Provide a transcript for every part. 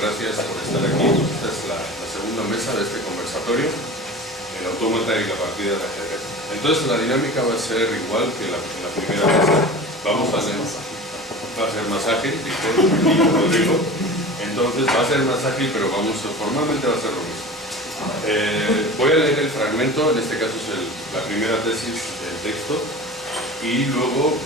gracias por estar aquí. Esta es la segunda mesa de este conversatorio, el autómata y la partida de ajedrez. Entonces la dinámica va a ser igual que en la primera mesa. Va a ser más ágil, dice Rodrigo. Entonces va a ser más ágil, pero formalmente va a ser lo mismo. Voy a leer el fragmento, en este caso es la primera tesis del texto, y luego,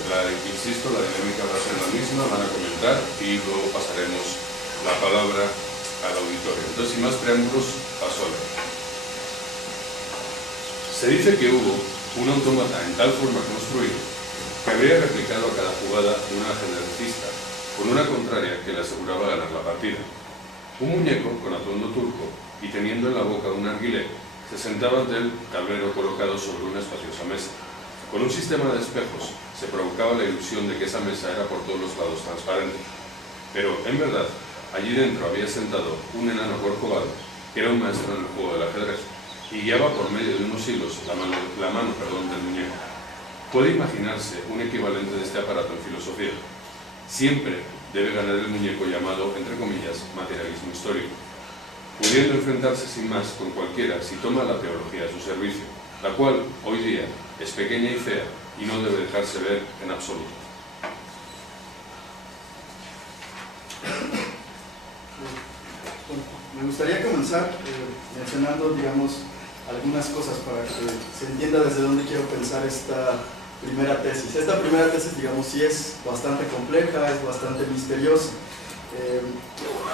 insisto, la dinámica va a ser la misma, van a comentar y luego pasaremos la palabra al auditorio. Entonces, sin más preámbulos, paso a leer. Se dice que hubo un autómata en tal forma construido que habría replicado a cada jugada de un ajedrecista con una contraria que le aseguraba ganar la partida. Un muñeco con atuendo turco y teniendo en la boca un narguilé se sentaba ante el tablero colocado sobre una espaciosa mesa. Con un sistema de espejos se provocaba la ilusión de que esa mesa era por todos los lados transparente. Pero, en verdad, allí dentro había sentado un enano corcovado, que era un maestro en el juego del ajedrez, y guiaba por medio de unos hilos la mano del muñeco. Puede imaginarse un equivalente de este aparato en filosofía. Siempre debe ganar el muñeco llamado, entre comillas, materialismo histórico, pudiendo enfrentarse sin más con cualquiera si toma la teología a su servicio, la cual, hoy día, es pequeña y fea y no debe dejarse ver en absoluto. Me gustaría comenzar mencionando, digamos, algunas cosas para que se entienda desde dónde quiero pensar esta primera tesis. Esta primera tesis, digamos, sí es bastante compleja, es bastante misteriosa.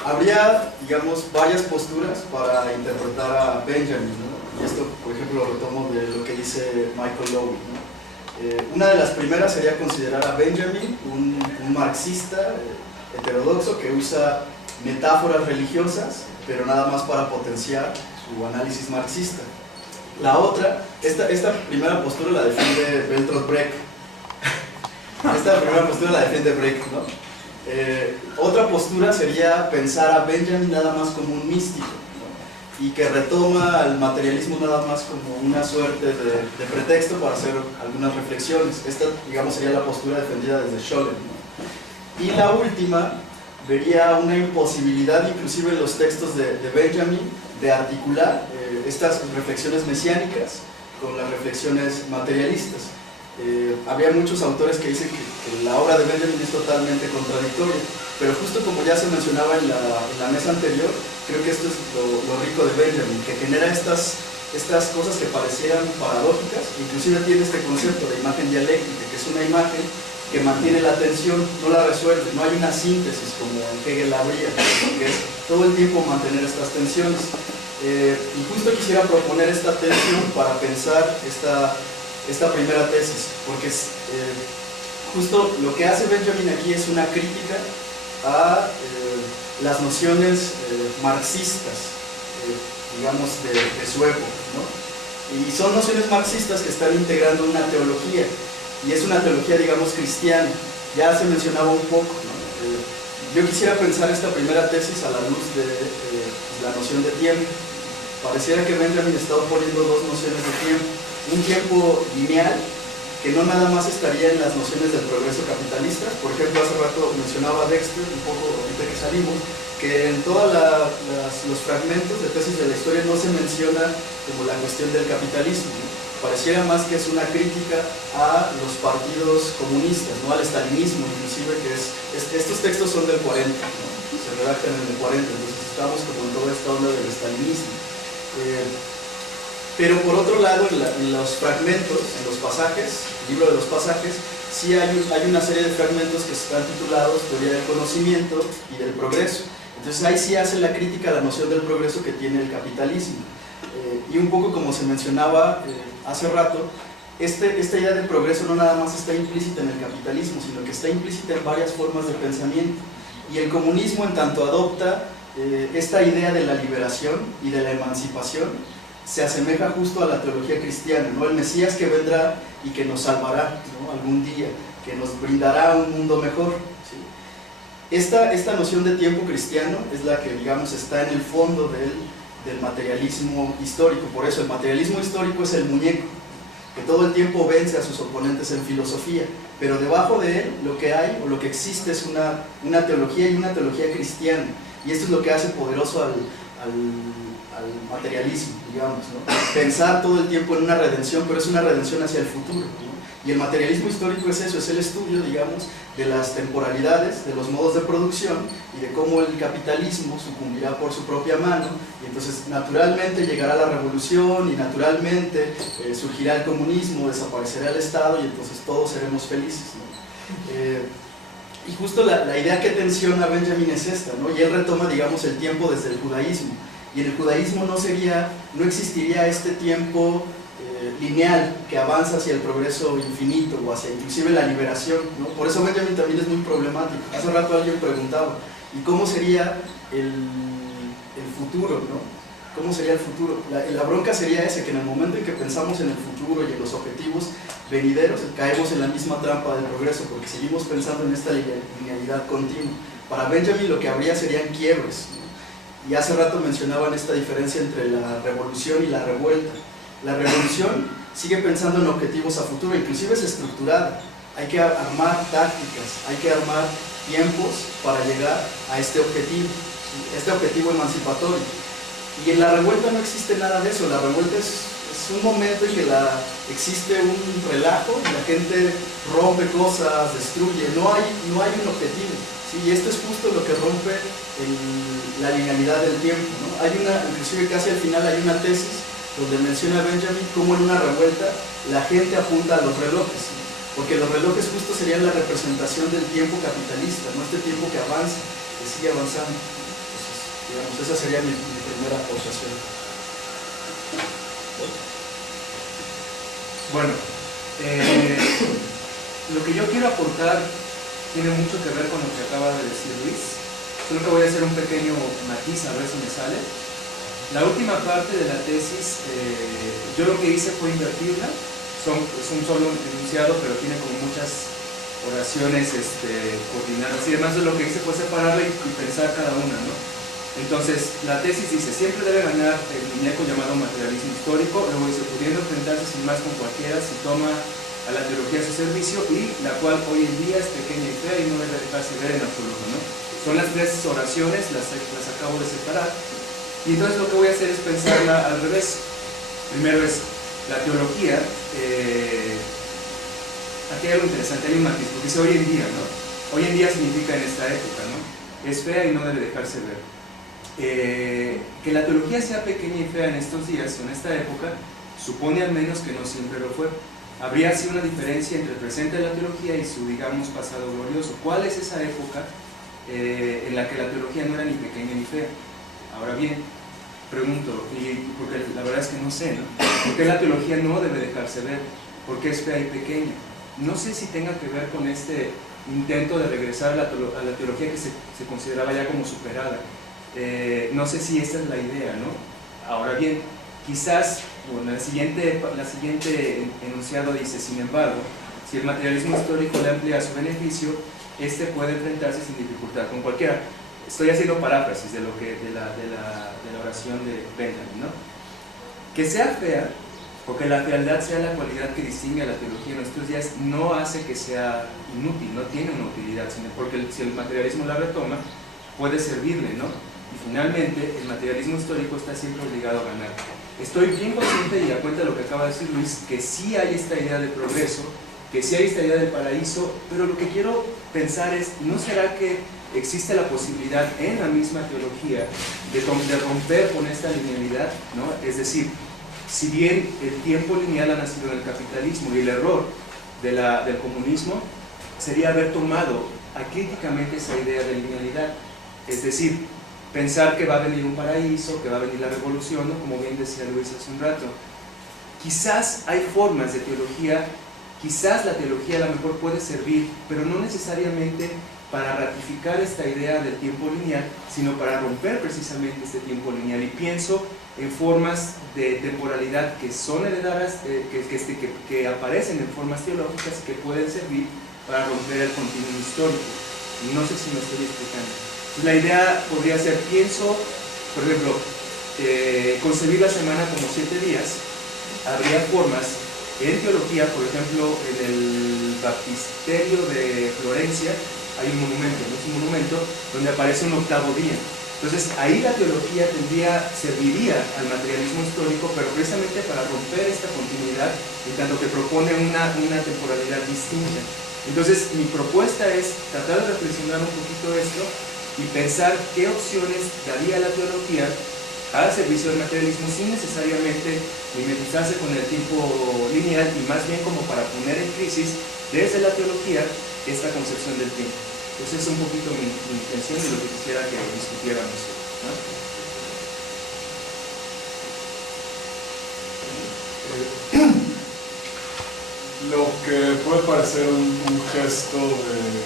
Habría, digamos, varias posturas para interpretar a Benjamin, ¿no? Y esto, por ejemplo, lo retomo de lo que dice Michael Lowy, ¿no? Una de las primeras sería considerar a Benjamin un marxista heterodoxo que usa metáforas religiosas, pero nada más para potenciar su análisis marxista. La otra, esta primera postura la defiende Bertolt Brecht. Esta primera postura la defiende Brecht, ¿no? Otra postura sería pensar a Benjamin nada más como un místico, ¿no? Y que retoma el materialismo nada más como una suerte de pretexto para hacer algunas reflexiones. Esta, digamos, sería la postura defendida desde Scholem, ¿no? Y la última vería una imposibilidad, inclusive en los textos de Benjamin, de articular estas reflexiones mesiánicas con las reflexiones materialistas. Había muchos autores que dicen que la obra de Benjamin es totalmente contradictoria, pero justo como ya se mencionaba en la mesa anterior, creo que esto es lo rico de Benjamin, que genera estas cosas que parecieran paradójicas. Inclusive tiene este concepto de imagen dialéctica, que es una imagen que mantiene la tensión, no la resuelve, no hay una síntesis como Hegel habría, que es todo el tiempo mantener estas tensiones. Y justo quisiera proponer esta tensión para pensar esta primera tesis, porque justo lo que hace Benjamin aquí es una crítica a las nociones marxistas, digamos, de su época, ¿no? Y son nociones marxistas que están integrando una teología, y es una teología, digamos, cristiana. Ya se mencionaba un poco, ¿no? Yo quisiera pensar esta primera tesis a la luz de la noción de tiempo. Pareciera que Benjamin está oponiendo dos nociones de tiempo. Un tiempo lineal, que no nada más estaría en las nociones del progreso capitalista. Por ejemplo, hace rato mencionaba Dexter, un poco ahorita que salimos, que en todos los fragmentos de tesis de la historia no se menciona como la cuestión del capitalismo, ¿no? Pareciera más que es una crítica a los partidos comunistas, ¿no? Al estalinismo, inclusive, que estos textos son del 40, ¿no? Se redactan en el 40, entonces estamos como en toda esta onda del estalinismo. Pero por otro lado, en los fragmentos, en los pasajes, el libro de los pasajes, sí hay una serie de fragmentos que están titulados Teoría del conocimiento y del progreso. Entonces ahí sí hace la crítica a la noción del progreso que tiene el capitalismo. Y un poco como se mencionaba hace rato, esta idea del progreso no nada más está implícita en el capitalismo, sino que está implícita en varias formas de pensamiento. Y el comunismo, en tanto adopta esta idea de la liberación y de la emancipación, se asemeja justo a la teología cristiana, ¿no? El Mesías que vendrá y que nos salvará, ¿no? Algún día, que nos brindará un mundo mejor, ¿sí? Esta noción de tiempo cristiano es la que, digamos, está en el fondo del materialismo histórico. Por eso el materialismo histórico es el muñeco, que todo el tiempo vence a sus oponentes en filosofía, pero debajo de él lo que hay, o lo que existe, es una teología, y una teología cristiana, Y esto es lo que hace poderoso al materialismo, digamos, ¿no? Pensar todo el tiempo en una redención, pero es una redención hacia el futuro, ¿no? Y el materialismo histórico es eso, es el estudio, digamos, de las temporalidades, de los modos de producción y de cómo el capitalismo sucumbirá por su propia mano, y entonces naturalmente llegará la revolución y naturalmente surgirá el comunismo, desaparecerá el Estado y entonces todos seremos felices, ¿no? Y justo la idea que tensiona Benjamin es esta, ¿no? Y él retoma, digamos, el tiempo desde el judaísmo, y en el judaísmo no existiría este tiempo lineal que avanza hacia el progreso infinito o hacia inclusive la liberación, ¿no? Por eso Benjamin también es muy problemático. Hace rato alguien preguntaba, ¿y cómo sería el futuro, ¿no? ¿Cómo sería el futuro? La bronca sería ese, que en el momento en que pensamos en el futuro y en los objetivos venideros, caemos en la misma trampa del progreso, porque seguimos pensando en esta linealidad continua. Para Benjamin lo que habría serían quiebres, ¿no? Y hace rato mencionaban esta diferencia entre la revolución y la revuelta. La revolución sigue pensando en objetivos a futuro, inclusive es estructurada. Hay que armar tácticas, hay que armar tiempos para llegar a este objetivo emancipatorio. Y en la revuelta no existe nada de eso. La revuelta es un momento en que existe un relajo y la gente rompe cosas, destruye, no hay un objetivo, ¿sí? Y esto es justo lo que rompe la linealidad del tiempo, ¿no? Inclusive casi al final hay una tesis donde menciona Benjamin cómo en una revuelta la gente apunta a los relojes, ¿no? Porque los relojes justo serían la representación del tiempo capitalista, ¿no? Este tiempo que avanza, que sigue avanzando. Entonces, digamos, esa sería mi primera aportación. Bueno, lo que yo quiero aportar tiene mucho que ver con lo que acaba de decir Luis. Solo que voy a hacer un pequeño matiz a ver si me sale. La última parte de la tesis, yo lo que hice fue invertirla. Es un solo enunciado, pero tiene como muchas oraciones coordinadas y demás. Lo que hice fue separarla y pensar cada una, ¿no? Entonces, la tesis dice, siempre debe ganar el muñeco llamado materialismo histórico, luego dice, pudiendo enfrentarse sin más con cualquiera, si toma a la teología a su servicio, y la cual hoy en día es pequeña y fea y no debe dejarse ver en absoluto, ¿no? Son las tres oraciones, las acabo de separar, y entonces lo que voy a hacer es pensarla al revés. Primero es, la teología, aquí hay algo interesante, hay un matiz, porque dice hoy en día, ¿no? Hoy en día significa en esta época, ¿no? Es fea y no debe dejarse ver. Que la teología sea pequeña y fea en estos días, en esta época, supone al menos que no siempre lo fue. Habría así una diferencia entre el presente de la teología y su, digamos, pasado glorioso. ¿Cuál es esa época en la que la teología no era ni pequeña ni fea? Ahora bien, pregunto, porque la verdad es que no sé, ¿no? ¿Por qué la teología no debe dejarse ver? ¿Por qué es fea y pequeña? No sé si tenga que ver con este intento de regresar a la teología que se consideraba ya como superada. No sé si esa es la idea, ¿no? Ahora bien, quizás, bueno, la siguiente enunciado dice, sin embargo, si el materialismo histórico le amplía a su beneficio, este puede enfrentarse sin dificultad con cualquiera. Estoy haciendo paráfrasis de la oración de Benjamin, ¿no? Que sea fea, o que la fealdad sea la cualidad que distingue a la teología en nuestros días, no hace que sea inútil, no tiene una utilidad, sino porque si el materialismo la retoma, puede servirle, ¿no? Y finalmente, el materialismo histórico está siempre obligado a ganar. Estoy bien consciente, y a cuenta de lo que acaba de decir Luis, que sí hay esta idea de progreso, que sí hay esta idea del paraíso, pero lo que quiero pensar es, ¿no será que existe la posibilidad en la misma teología de romper con esta linealidad, ¿no? Es decir, si bien el tiempo lineal ha nacido en el capitalismo y el error del comunismo sería haber tomado acríticamente esa idea de linealidad, es decir, pensar que va a venir un paraíso, que va a venir la revolución, ¿no? Como bien decía Luis hace un rato. Quizás hay formas de teología, quizás la teología a lo mejor puede servir, pero no necesariamente para ratificar esta idea del tiempo lineal, sino para romper precisamente este tiempo lineal. Y pienso en formas de temporalidad que son heredadas, que aparecen en formas teológicas que pueden servir para romper el continuum histórico. No sé si me estoy explicando. La idea podría ser, pienso, por ejemplo, concebir la semana como 7 días. Habría formas en teología, por ejemplo, en el baptisterio de Florencia hay un monumento, ¿no? Es un monumento donde aparece un octavo día. Entonces ahí la teología serviría al materialismo histórico, pero precisamente para romper esta continuidad, en tanto que propone una temporalidad distinta. Entonces mi propuesta es tratar de reflexionar un poquito esto y pensar qué opciones daría la teología al servicio del materialismo sin necesariamente mimetizarse con el tiempo lineal, y más bien como para poner en crisis desde la teología esta concepción del tiempo. Entonces es un poquito mi intención y lo que quisiera que discutiéramos, ¿no? Lo que puede parecer un gesto de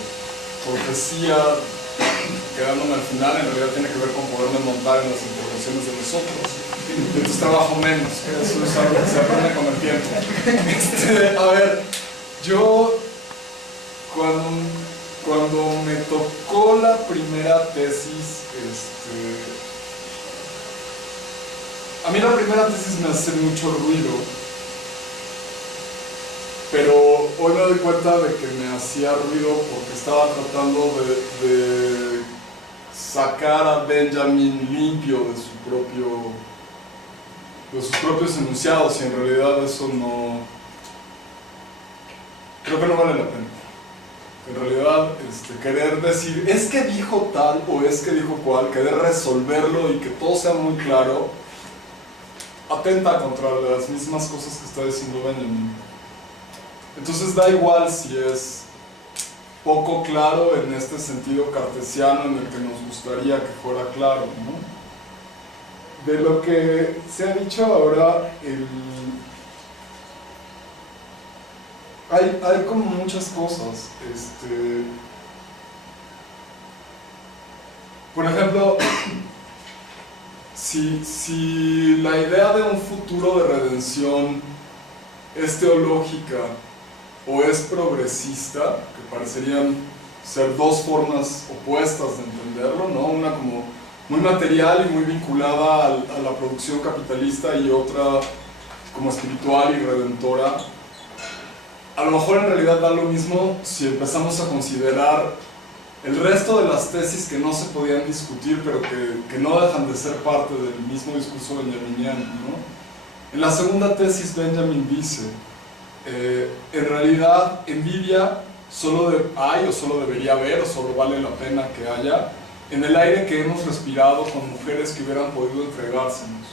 cortesía, quedándome al final, en realidad tiene que ver con poderme montar en las intervenciones de nosotros. Entonces trabajo menos, eso es algo que se aprende con el tiempo. A ver, yo cuando me tocó la primera tesis, a mí la primera tesis me hace mucho ruido, pero hoy me doy cuenta de que me hacía ruido porque estaba tratando de sacar a Benjamin limpio de sus propios enunciados, y en realidad eso no, creo que no vale la pena. En realidad, querer decir, es que dijo tal o es que dijo cual, querer resolverlo y que todo sea muy claro, atenta contra las mismas cosas que está diciendo Benjamin. Entonces da igual si es poco claro en este sentido cartesiano en el que nos gustaría que fuera claro, ¿no? De lo que se ha dicho ahora, hay como muchas cosas. Por ejemplo, si la idea de un futuro de redención es teológica o es progresista, que parecerían ser dos formas opuestas de entenderlo, ¿no? Una como muy material y muy vinculada a la producción capitalista, y otra como espiritual y redentora. A lo mejor en realidad da lo mismo si empezamos a considerar el resto de las tesis que no se podían discutir, pero que no dejan de ser parte del mismo discurso benjaminiano, ¿no? En la segunda tesis Benjamin dice, en realidad envidia solo hay, o solo debería haber, o solo vale la pena que haya, en el aire que hemos respirado con mujeres que hubieran podido entregársenos.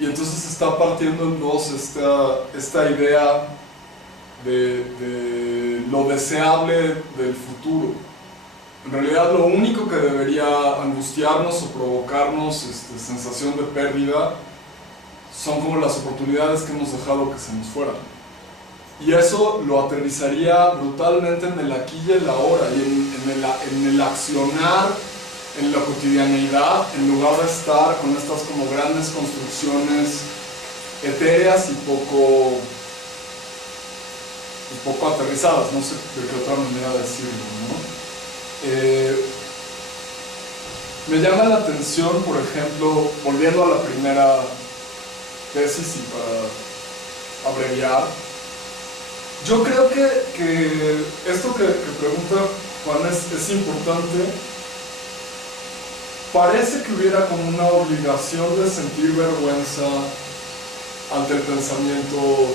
Y entonces está partiendo en dos esta idea de lo deseable del futuro. En realidad lo único que debería angustiarnos o provocarnos sensación de pérdida son como las oportunidades que hemos dejado que se nos fueran. Y eso lo aterrizaría brutalmente en el aquí y el ahora, y en el accionar, en la cotidianeidad, en lugar de estar con estas como grandes construcciones etéreas y poco aterrizadas, no sé de qué otra manera decirlo, ¿no? Me llama la atención, por ejemplo, volviendo a la primera tesis y para abreviar, yo creo que esto que pregunta Juan es importante. Parece que hubiera como una obligación de sentir vergüenza ante el pensamiento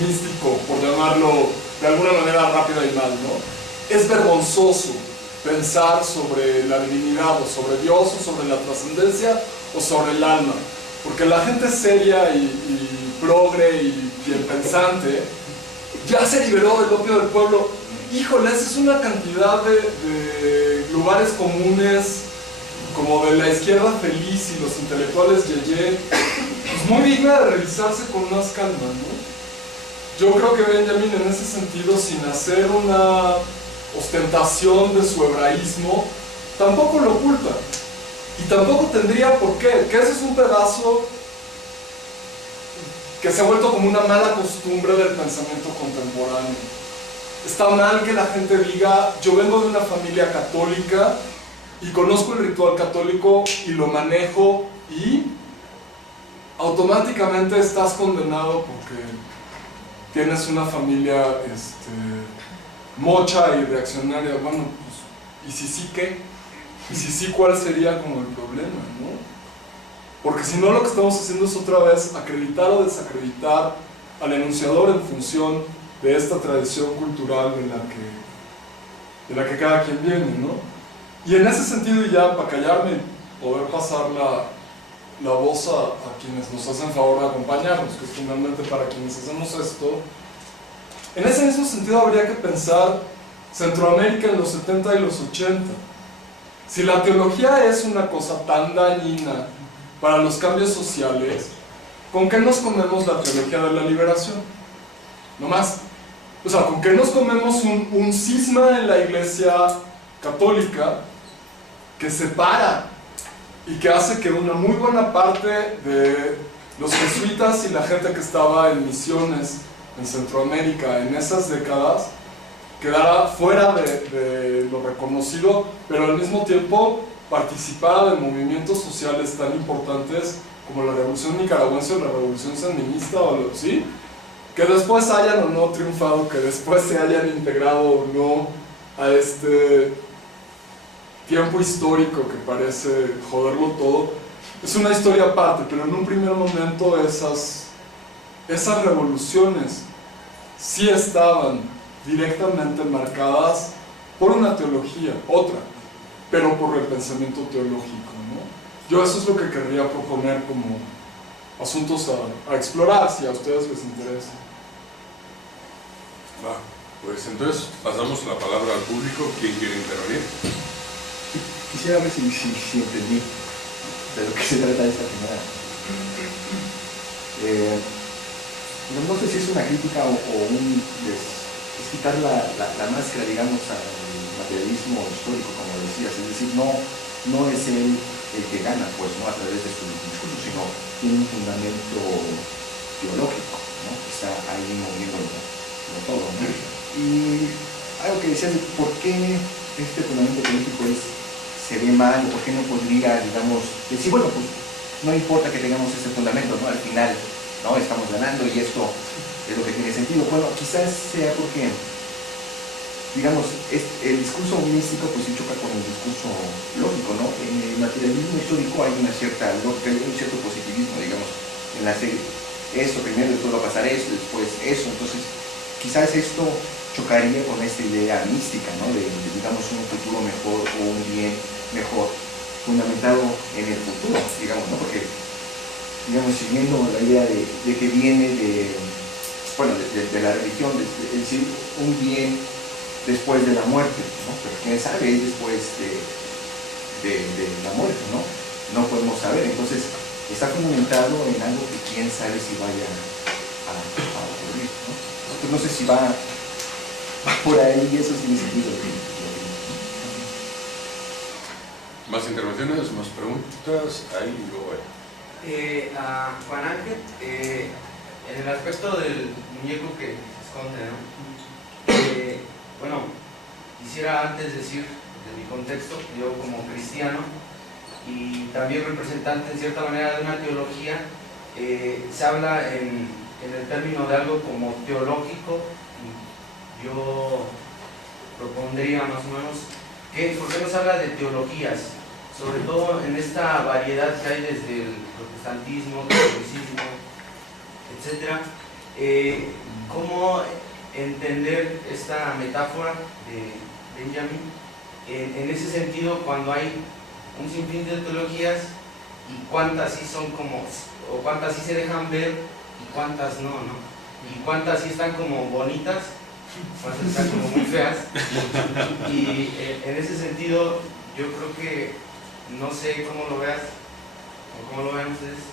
místico, por llamarlo de alguna manera rápida y mal, ¿no? Es vergonzoso pensar sobre la divinidad, o sobre Dios, o sobre la trascendencia, o sobre el alma, porque la gente seria y progre y bien pensante ya se liberó del opio del pueblo. Híjole, esa es una cantidad de lugares comunes, como de la izquierda feliz y los intelectuales yeye, pues muy digna de revisarse con más calma, ¿no? Yo creo que Benjamin, en ese sentido, sin hacer una ostentación de su hebraísmo, tampoco lo oculta, y tampoco tendría por qué, que ese es un pedazo que se ha vuelto como una mala costumbre del pensamiento contemporáneo. Está mal que la gente diga, yo vengo de una familia católica y conozco el ritual católico y lo manejo, y automáticamente estás condenado porque tienes una familia mocha y reaccionaria. Bueno, pues, ¿y si sí qué? Y si sí, ¿cuál sería como el problema, ¿no? Porque si no, lo que estamos haciendo es otra vez acreditar o desacreditar al enunciador en función de esta tradición cultural de la que cada quien viene, ¿no? Y en ese sentido, y ya para callarme y poder pasar la voz a quienes nos hacen favor de acompañarnos, que es finalmente para quienes hacemos esto, en ese mismo sentido habría que pensar Centroamérica en los 70 y los 80. Si la teología es una cosa tan dañina para los cambios sociales, ¿con qué nos comemos la teología de la liberación? No más. O sea, ¿con qué nos comemos un cisma en la Iglesia católica que separa y que hace que una muy buena parte de los jesuitas y la gente que estaba en misiones en Centroamérica en esas décadas quedara fuera de lo reconocido, pero al mismo tiempo participara de movimientos sociales tan importantes como la Revolución Nicaragüense o la Revolución Sandinista, ¿sí? Que después hayan o no triunfado, que después se hayan integrado o no a este tiempo histórico que parece joderlo todo, es una historia aparte, pero en un primer momento esas revoluciones sí estaban directamente marcadas por una teología, otra, pero por el pensamiento teológico, ¿no? Yo eso es lo que querría proponer como asuntos a explorar, si a ustedes les interesa. Va, pues entonces pasamos la palabra al público. ¿Quién quiere intervenir? Quisiera ver si entendí de lo que se trata esta primera. No sé si es una crítica o es quitar la máscara, digamos, al materialismo histórico, como decías, es decir, no es él el que gana, pues, no a través de su discurso, sino tiene un fundamento teológico, ¿no? Que está ahí moviéndolo todo, ¿no? Y algo que decías de por qué este fundamento teológico se ve mal, o por qué no podría, digamos, decir, bueno, pues no importa que tengamos este fundamento, ¿no? Al final, ¿no? Estamos ganando y esto es lo que tiene sentido. Bueno, quizás sea porque, digamos, el discurso místico pues sí choca con el discurso lógico, ¿no? En el materialismo histórico hay una cierta lógica, hay un cierto positivismo, digamos, en la serie. Esto primero, después va a pasar esto, después eso. Entonces, quizás esto chocaría con esta idea mística, ¿no? De digamos, un futuro mejor o un bien mejor, fundamentado en el futuro, digamos, ¿no? Porque, digamos, siguiendo la idea de que viene de la religión, es decir, un bien después de la muerte, ¿no? Pero quién sabe después de la muerte, ¿no? No podemos saber. Entonces, está fundamentado en algo que quién sabe si vaya a ocurrir, ¿no? Entonces, no sé si va por ahí, eso tiene sentido. ¿Más intervenciones? ¿Más preguntas? Ahí luego hay. A Juan Ángel, en el aspecto del muñeco que esconde, ¿no? Bueno, quisiera antes decir, de mi contexto, yo como cristiano y también representante en cierta manera de una teología, se habla en el término de algo como teológico. Yo propondría más o menos que, ¿por qué no se habla de teologías? Sobre todo en esta variedad que hay desde el protestantismo, el catolicismo, etc. ¿Cómo entender esta metáfora de Benjamin en ese sentido cuando hay un sinfín de teologías y cuántas sí son como, o cuántas sí se dejan ver y cuántas no, ¿no? Y cuántas sí están como bonitas, cuántas están como muy feas? Y en ese sentido yo creo que, no sé cómo lo veas, o cómo lo vean ustedes,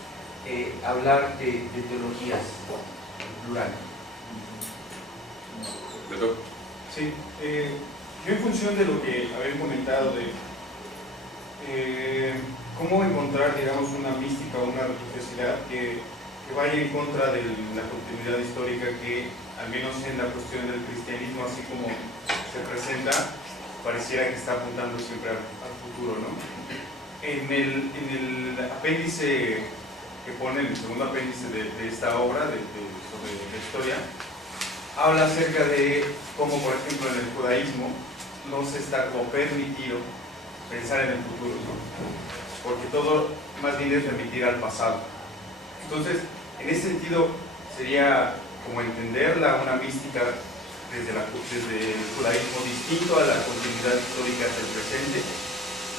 hablar de teologías en plural. ¿Beto? Sí, yo en función de lo que habéis comentado de cómo encontrar, digamos, una mística o una religiosidad que vaya en contra de la continuidad histórica que, al menos en la cuestión del cristianismo, así como se presenta, pareciera que está apuntando siempre al futuro, ¿no? En el apéndice que pone, el segundo apéndice de esta obra sobre la historia, habla acerca de cómo, por ejemplo, en el judaísmo no se está como permitido pensar en el futuro, ¿no? Porque todo más bien es remitir al pasado. Entonces, en ese sentido, sería como entenderla una mística desde el judaísmo distinto a la continuidad histórica del presente,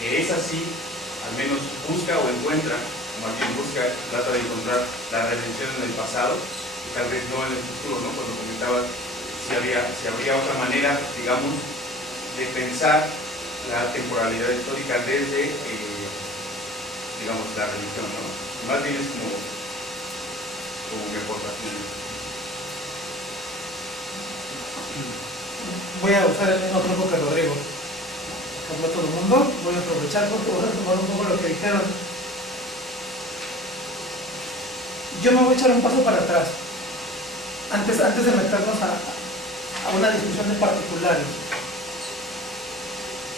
que es así, al menos busca o encuentra, o más bien busca, trata de encontrar la redención en el pasado y tal vez no en el futuro, ¿no? Cuando comentabas si habría otra manera, digamos, de pensar la temporalidad histórica desde, digamos, la religión, ¿no? Más bien es como mi aportación. Voy a usar el mismo truco que Rodrigo. Habló todo el mundo, voy a aprovechar porque voy a tomar un poco lo que dijeron. Yo me voy a echar un paso para atrás, antes de meternos a una discusión de particulares.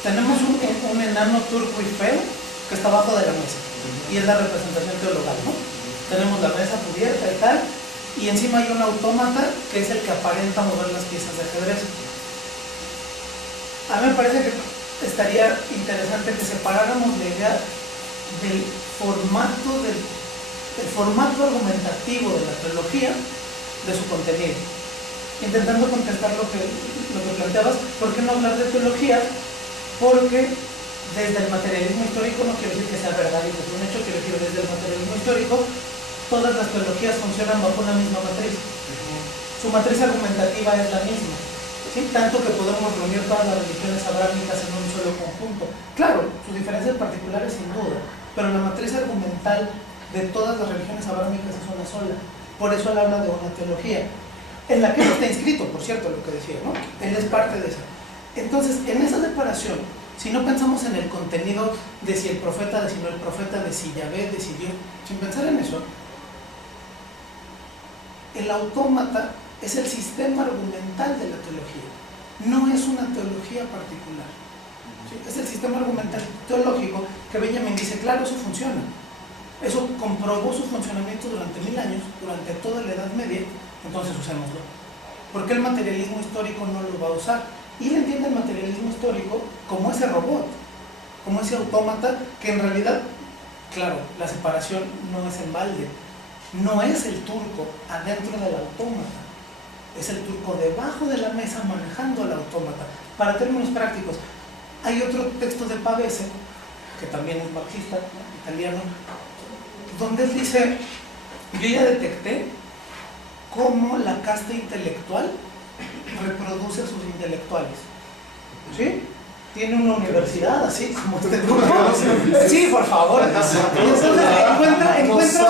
Tenemos un enano turco y feo que está abajo de la mesa, y es la representación teologal, ¿no? Tenemos la mesa cubierta y tal, y encima hay un autómata que es el que aparenta mover las piezas de ajedrez. A mí me parece que estaría interesante que separáramos la idea del formato argumentativo de la teología de su contenido. Intentando contestar lo que planteabas, ¿por qué no hablar de teología? Porque desde el materialismo histórico, no quiero decir que sea verdad y que es un hecho, quiero decir desde el materialismo histórico, todas las teologías funcionan bajo una misma matriz. Su matriz argumentativa es la misma, ¿sí? Tanto que podemos reunir todas las religiones abrámicas en un solo conjunto. Claro, sus diferencias particulares sin duda, pero la matriz argumental de todas las religiones abrámicas es una sola. Por eso él habla de una teología, en la que él está inscrito, por cierto, lo que decía, ¿no? Él es parte de esa. Entonces, en esa separación, si no pensamos en el contenido de si el profeta designó el profeta, de si Yahvé decidió, sin pensar en eso, el autómata es el sistema argumental de la teología, no es una teología particular, ¿sí? Es el sistema argumental teológico que Benjamin dice, claro, eso funciona, eso comprobó su funcionamiento durante 1000 años, durante toda la Edad Media, entonces usémoslo. ¿Por qué el materialismo histórico no lo va a usar? Y él entiende el materialismo histórico como ese robot, como ese autómata que en realidad, claro, la separación no es en balde, no es el turco adentro del autómata, es el turco debajo de la mesa manejando al autómata. Para términos prácticos, hay otro texto de Pavese, que también es marxista, ¿no? Italiano, donde él dice, yo ya detecté cómo la casta intelectual reproduce a sus intelectuales, ¿sí? Tiene una universidad así como este grupo. Sí, por favor. Y entonces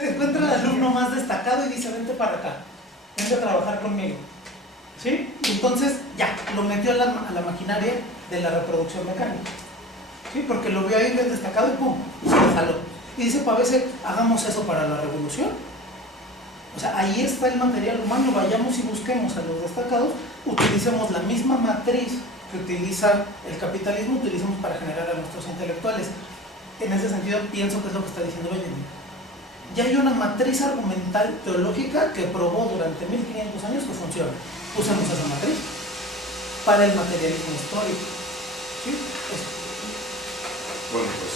encuentra al alumno más destacado y dice, vente para acá, vente a trabajar conmigo, ¿sí? Y entonces ya, lo metió a la maquinaria de la reproducción mecánica, ¿sí? Porque lo vio ahí bien destacado y pum, se lo jaló. Y dice Pavese, hagamos eso para la revolución. O sea, ahí está el material humano, vayamos y busquemos a los destacados, utilicemos la misma matriz que utiliza el capitalismo, utilicemos para generar a nuestros intelectuales. En ese sentido, pienso que es lo que está diciendo Benjamin. Ya hay una matriz argumental teológica que probó durante 1500 años que funciona. Usemos esa matriz para el materialismo histórico. ¿Sí? Eso. Bueno, pues,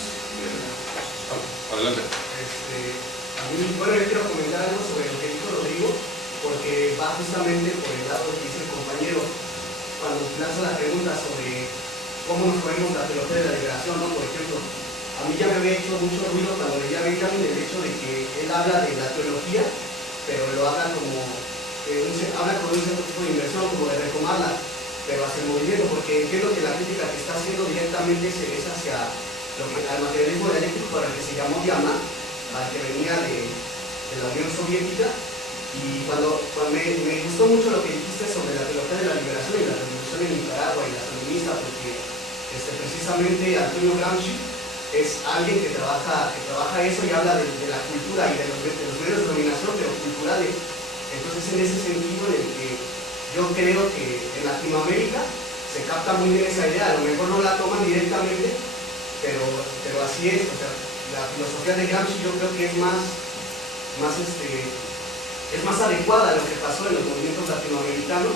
adelante. Bueno, yo quiero comentar algo sobre lo que dijo Rodrigo, porque va justamente por el lado que dice el compañero cuando lanza la pregunta sobre cómo nos ponemos la teología de la liberación, ¿no? Por ejemplo, a mí ya me había hecho mucho ruido cuando leía a Benjamin el hecho de que él habla de la teología, pero lo habla como habla con un cierto tipo de inversión, como de retomarla, pero hacia el movimiento, porque entiendo que la crítica que está haciendo directamente es hacia lo que al materialismo dialéctico, para el que se llamó Diama, al que venía de la Unión Soviética. Y cuando me gustó mucho lo que dijiste sobre la teología de la liberación y la revolución en Nicaragua y la feminista, porque precisamente Antonio Gramsci es alguien que trabaja eso y habla de la cultura y de los medios de dominación, pero culturales. Entonces, en ese sentido, en el que yo creo que en Latinoamérica se capta muy bien esa idea, a lo mejor no la toman directamente, pero así es. O sea, la filosofía de Gramsci yo creo que es más adecuada a lo que pasó en los movimientos latinoamericanos,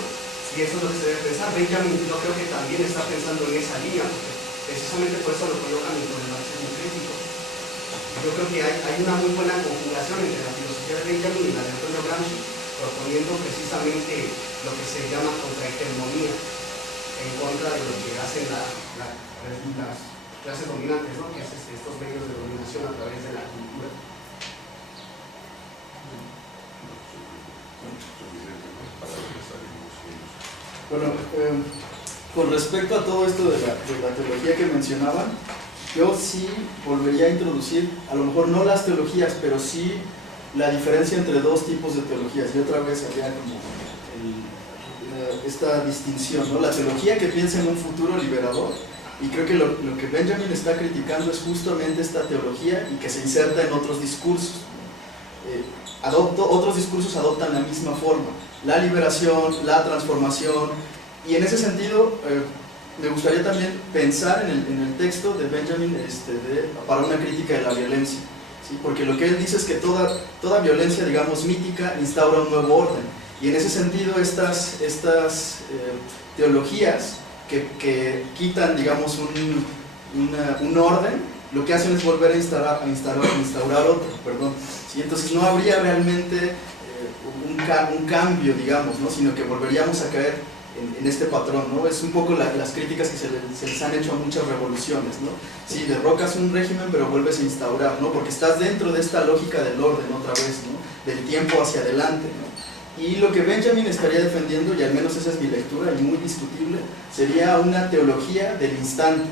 y eso es lo que se debe pensar. Benjamin yo creo que también está pensando en esa línea, porque precisamente por eso lo colocan en el marxismo crítico. Yo creo que hay una muy buena conjugación entre la filosofía de Benjamin y la de Antonio Gramsci, proponiendo precisamente lo que se llama contrahegemonía, en contra de lo que hacen las clases dominantes, ¿no? Que hacen estos medios de dominación a través de la cultura. Bueno, con respecto a todo esto de la teología que mencionaban, yo sí volvería a introducir, a lo mejor no las teologías, pero sí la diferencia entre dos tipos de teologías. Y otra vez había como esta distinción, ¿no? La teología que piensa en un futuro liberador, y creo que lo que Benjamin está criticando es justamente esta teología y que se inserta en otros discursos. Otros discursos adoptan la misma forma, la liberación, la transformación, y en ese sentido me gustaría también pensar en el texto de Benjamin para una crítica de la violencia, ¿sí? Porque lo que él dice es que toda violencia, digamos, mítica instaura un nuevo orden, y en ese sentido estas teologías que quitan, digamos, un orden, lo que hacen es volver a instaurar otro, perdón. ¿Sí? Entonces no habría realmente un cambio, digamos, ¿no? Sino que volveríamos a caer en este patrón, ¿no? Es un poco las críticas que se les han hecho a muchas revoluciones, ¿no? Sí, derrocas un régimen pero vuelves a instaurar, ¿no? Porque estás dentro de esta lógica del orden otra vez, ¿no? Del tiempo hacia adelante, ¿no? Y lo que Benjamin estaría defendiendo, y al menos esa es mi lectura y muy discutible, sería una teología del instante,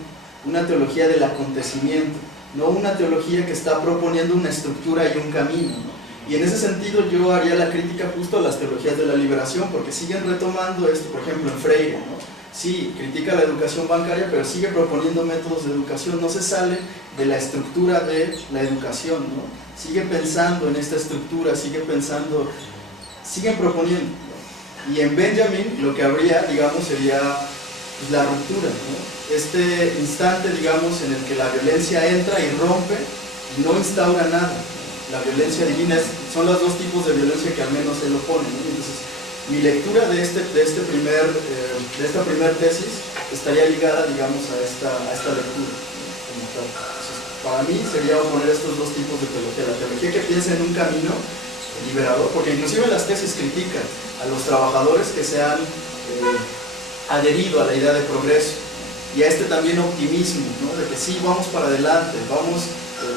una teología del acontecimiento, no una teología que está proponiendo una estructura y un camino, ¿no? Y en ese sentido yo haría la crítica justo a las teologías de la liberación, porque siguen retomando esto, por ejemplo en Freire, ¿no? Sí, critica la educación bancaria, pero sigue proponiendo métodos de educación, no se sale de la estructura de la educación, ¿no? Sigue pensando en esta estructura, sigue proponiendo, ¿no? Y en Benjamin lo que habría, digamos, sería la ruptura, ¿no? Este instante, digamos, en el que la violencia entra y rompe y no instaura nada. La violencia divina son los dos tipos de violencia que al menos él opone, ¿no? Entonces, mi lectura de esta primer tesis estaría ligada, digamos, a esta lectura, ¿no? Como tal. Entonces, para mí sería oponer estos dos tipos de teología: la teología que piensa en un camino liberador, porque inclusive las tesis critican a los trabajadores que se han adherido a la idea de progreso, y a también optimismo, ¿no? De que sí, vamos para adelante, vamos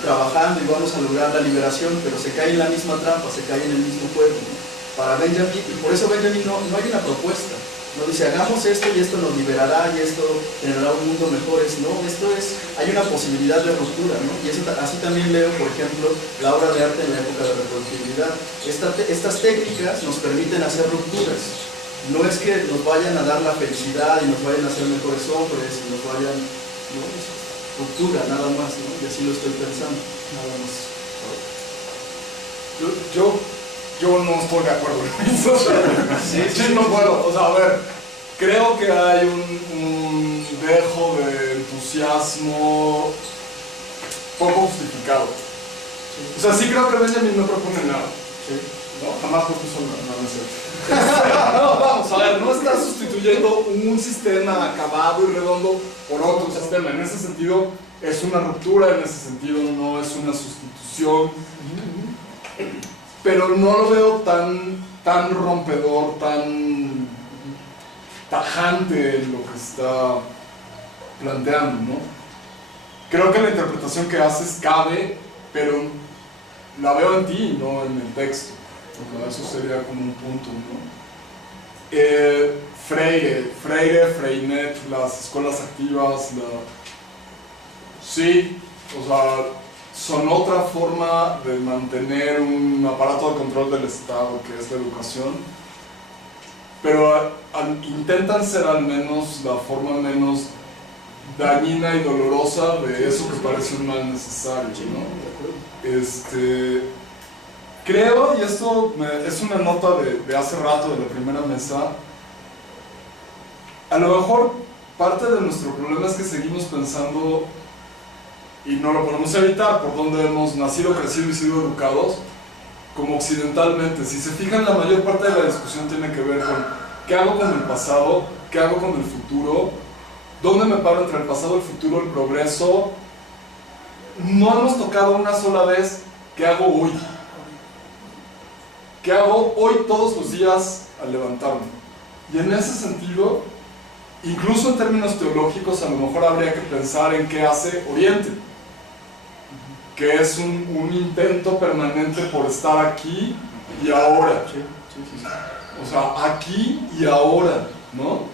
trabajando y vamos a lograr la liberación, pero se cae en la misma trampa, se cae en el mismo juego, ¿no? Para Benjamin, y por eso Benjamin no hay una propuesta, no dice hagamos esto y esto nos liberará y esto generará un mundo mejor, hay una posibilidad de ruptura, ¿no? Y así también leo, por ejemplo, la obra de arte en la época de la reproductividad. Estas técnicas nos permiten hacer rupturas. No es que nos vayan a dar la felicidad y nos vayan a hacer mejores hombres y nos vayan, ¿no? Ruptura, nada más, ¿no? Y así lo estoy pensando, nada más. Yo no estoy de acuerdo con eso. Sí, no puedo. O sea, a ver, creo que hay un dejo de entusiasmo poco justificado. O sea, sí creo que Benjamin no propone nada. Sí. ¿No? Jamás propuso nada. No, vamos a ver, no está sustituyendo un sistema acabado y redondo por otro sistema. En ese sentido es una ruptura, en ese sentido no es una sustitución. Pero no lo veo tan rompedor, tan tajante en lo que está planteando, ¿no? Creo que la interpretación que haces cabe, pero la veo en ti, no en el texto. Eso sería como un punto, ¿no? Freire, Freinet, las escuelas activas, sí, o sea, son otra forma de mantener un aparato de control del Estado, que es la educación, pero intentan ser al menos la forma menos dañina y dolorosa de eso que parece un mal necesario, ¿no? Creo, y esto es una nota de hace rato, de la primera mesa, a lo mejor parte de nuestro problema es que seguimos pensando, y no lo podemos evitar, por donde hemos nacido, crecido y sido educados, como occidentalmente. Si se fijan, la mayor parte de la discusión tiene que ver con qué hago con el pasado, qué hago con el futuro, ¿Dónde me paro entre el pasado, el futuro, el progreso? No hemos tocado una sola vez qué hago hoy. ¿Qué hago hoy todos los días al levantarme? Y en ese sentido, incluso en términos teológicos, a lo mejor habría que pensar en qué hace Oriente, que es un intento permanente por estar aquí y ahora. O sea, aquí y ahora, ¿no?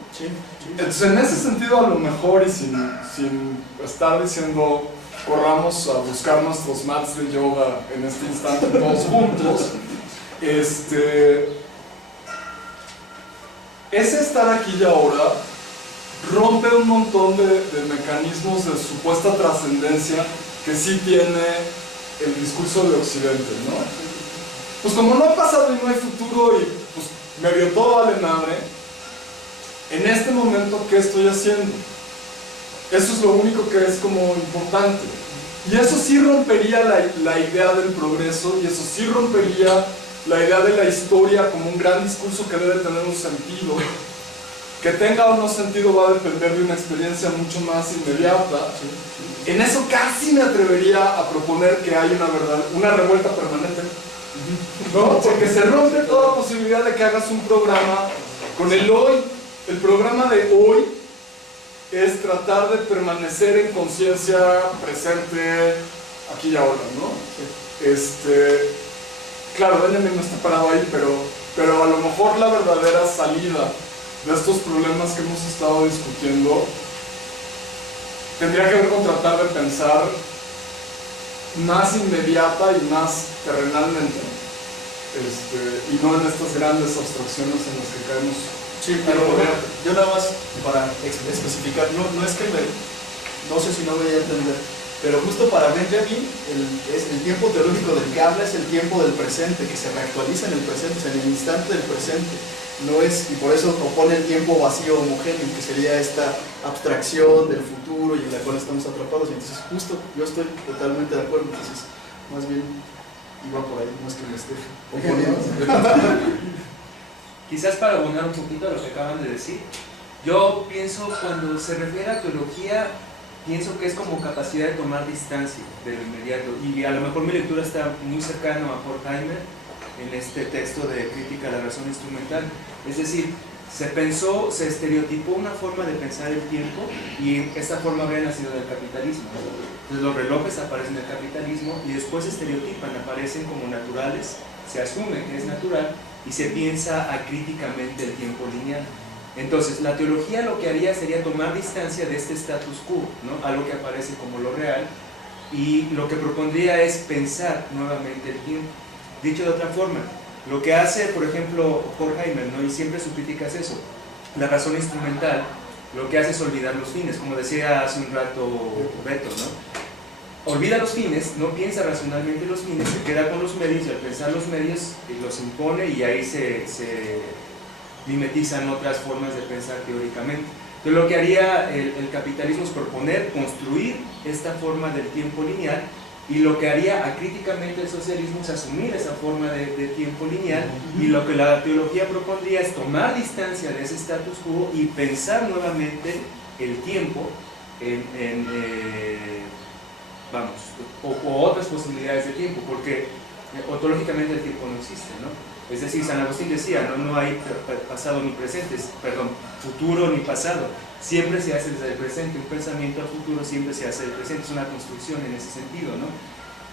Entonces, en ese sentido, a lo mejor, y sin estar diciendo corramos a buscar nuestros mats de yoga en este instante todos juntos, ese estar aquí y ahora rompe un montón de mecanismos de supuesta trascendencia que sí tiene el discurso de Occidente, ¿no? Pues como no hay pasado y no hay futuro y pues medio todo vale madre, en este momento, ¿qué estoy haciendo? Eso es lo único que es como importante. Y eso sí rompería la idea del progreso, y eso sí rompería la idea de la historia como un gran discurso que debe tener un sentido. Que tenga o no sentido va a depender de una experiencia mucho más inmediata. En eso casi me atrevería a proponer que hay una revuelta permanente, ¿no? Porque se rompe toda posibilidad de que hagas un programa con el hoy. El programa de hoy es tratar de permanecer en conciencia presente aquí y ahora, ¿no? Claro, Benjamin no está parado ahí, pero a lo mejor la verdadera salida de estos problemas que hemos estado discutiendo tendría que ver con tratar de pensar más inmediata y más terrenalmente, y no en estas grandes abstracciones en las que caemos. Sí, pero yo nada más para especificar, no es que no sé si no me voy a entender, pero justo para Benjamin, el tiempo teológico del que habla es el tiempo del presente, que se reactualiza en el presente, o sea, en el instante del presente. No es, y por eso propone el tiempo vacío homogéneo, que sería esta abstracción del futuro y en la cual estamos atrapados. Y entonces, justo, yo estoy totalmente de acuerdo. Entonces, más bien, iba por ahí, no es que me esté oponiendo. Quizás para abonar un poquito a lo que acaban de decir, yo pienso, cuando se refiere a teología, pienso que es como capacidad de tomar distancia de lo inmediato, y a lo mejor mi lectura está muy cercano a Horkheimer en este texto de Crítica a la razón instrumental. Es decir, se estereotipó una forma de pensar el tiempo, y esta forma habría nacido del capitalismo. Entonces los relojes aparecen en el capitalismo y después se estereotipan, aparecen como naturales, se asume que es natural y se piensa acríticamente el tiempo lineal. Entonces la teología lo que haría sería tomar distancia de este status quo, ¿no? Algo que aparece como lo real, y lo que propondría es pensar nuevamente el tiempo. Dicho de otra forma, lo que hace, por ejemplo, Horkheimer, ¿no? Y siempre su crítica es eso, la razón instrumental, lo que hace es olvidar los fines, como decía hace un rato Beto, ¿no? Olvida los fines, no piensa racionalmente los fines, se queda con los medios, y al pensar los medios los impone, y ahí se mimetizan otras formas de pensar teóricamente. Entonces lo que haría el capitalismo es proponer, construir esta forma del tiempo lineal, y lo que haría acríticamente el socialismo es asumir esa forma de tiempo lineal, y lo que la teología propondría es tomar distancia de ese status quo y pensar nuevamente el tiempo o otras posibilidades de tiempo, porque ontológicamente el tiempo no existe, ¿no? Es decir, San Agustín decía, no hay pasado ni presente, futuro ni pasado, siempre se hace desde el presente. Un pensamiento al futuro siempre se hace del presente, es una construcción en ese sentido, ¿no?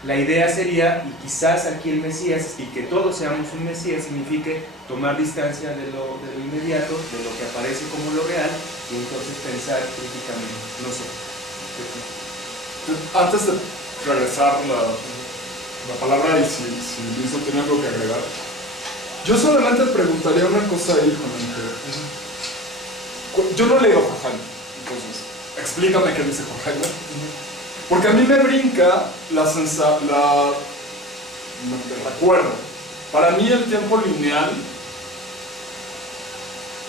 La idea sería, y quizás aquí el Mesías, y que todos seamos un Mesías, signifique tomar distancia de lo inmediato, de lo que aparece como lo real, y entonces pensar críticamente, no sé. Antes de regresar la palabra, y si Luis no tiene algo que agregar, yo solamente preguntaría una cosa ahí, yo no leo Horkheimer, entonces explícame qué dice Horkheimer, porque a mí me brinca me recuerdo, para mí el tiempo lineal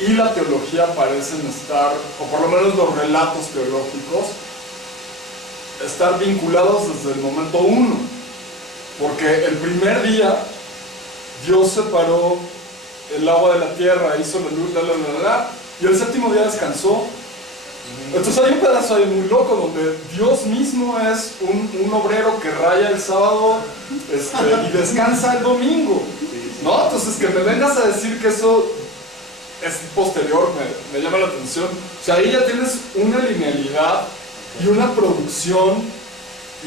y la teología parecen estar, o por lo menos los relatos teológicos, estar vinculados desde el momento uno, porque el primer día Dios separó el agua de la tierra, hizo la luz, y el séptimo día descansó. Entonces hay un pedazo ahí muy loco donde Dios mismo es un obrero que raya el sábado y descansa el domingo, ¿no? Entonces que me vengas a decir que eso es posterior me llama la atención. O sea, ahí ya tienes una linealidad y una producción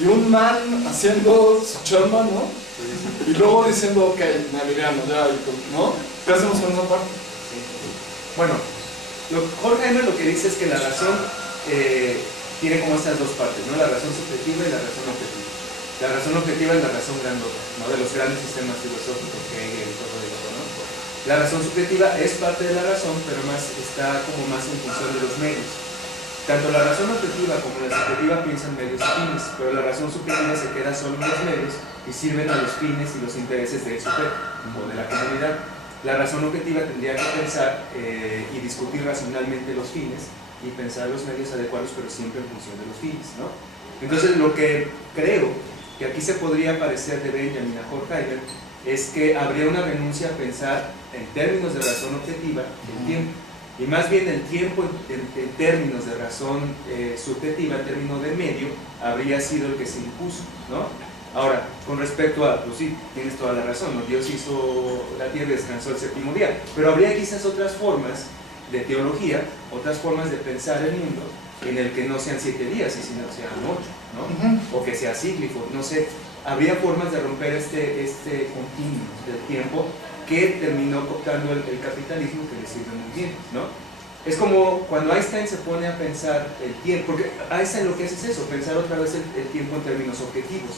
y un man haciendo su chamba, ¿no? Y luego diciendo, ok, Naviriano, ya, ¿no? ¿Qué hacemos con esa parte? Bueno, Jorge Heimer lo que dice es que la razón tiene como estas dos partes, ¿no? La razón subjetiva y la razón objetiva. La razón objetiva es la razón grandota, ¿no? De los grandes sistemas filosóficos que Hegel y todo eso, ¿no? La razón subjetiva es parte de la razón, pero está como más en función de los medios. Tanto la razón objetiva como la subjetiva piensan medios y fines, pero la razón subjetiva se queda solo en los medios y sirven a los fines y los intereses del sujeto o de la comunidad. La razón objetiva tendría que pensar y discutir racionalmente los fines y pensar los medios adecuados, pero siempre en función de los fines, ¿no? Entonces, lo que creo que aquí se podría parecer de Benjamin a Horkheimer es que habría una renuncia a pensar en términos de razón objetiva el tiempo, y más bien el tiempo en términos de razón subjetiva, en términos de medio, habría sido el que se impuso, ¿no? Ahora, con respecto a, pues sí, tienes toda la razón, ¿no? Dios hizo la tierra y descansó el séptimo día, pero habría quizás otras formas de teología, otras formas de pensar el mundo, en el que no sean 7 días, y sino sean 8, ¿no? O que sea cíclico, no sé. Habría formas de romper este continuo del tiempo que terminó cooptando el capitalismo, que le sirve muy bien, ¿no? Es como cuando Einstein se pone a pensar el tiempo, porque Einstein lo que hace es eso, pensar otra vez el tiempo en términos objetivos,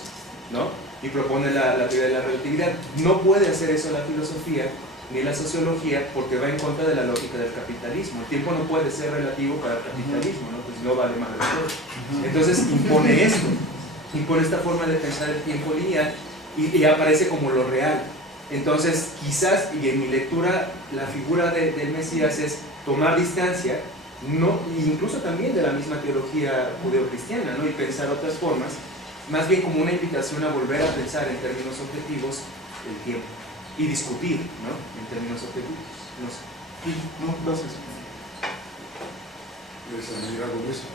¿no? Y propone la teoría de la relatividad. No puede hacer eso la filosofía ni la sociología porque va en contra de la lógica del capitalismo. El tiempo no puede ser relativo para el capitalismo, ¿no? Pues no vale más de todo. Entonces impone esto, impone esta forma de pensar el tiempo lineal y aparece como lo real. Entonces quizás, y en mi lectura, la figura del Mesías es tomar distancia, no, incluso también de la misma teología judeocristiana, ¿no? Y pensar otras formas, más bien como una invitación a volver a pensar en términos objetivos el tiempo y discutir, ¿no? En términos objetivos. No sé. No, gracias. ¿Quieres añadir algo de eso?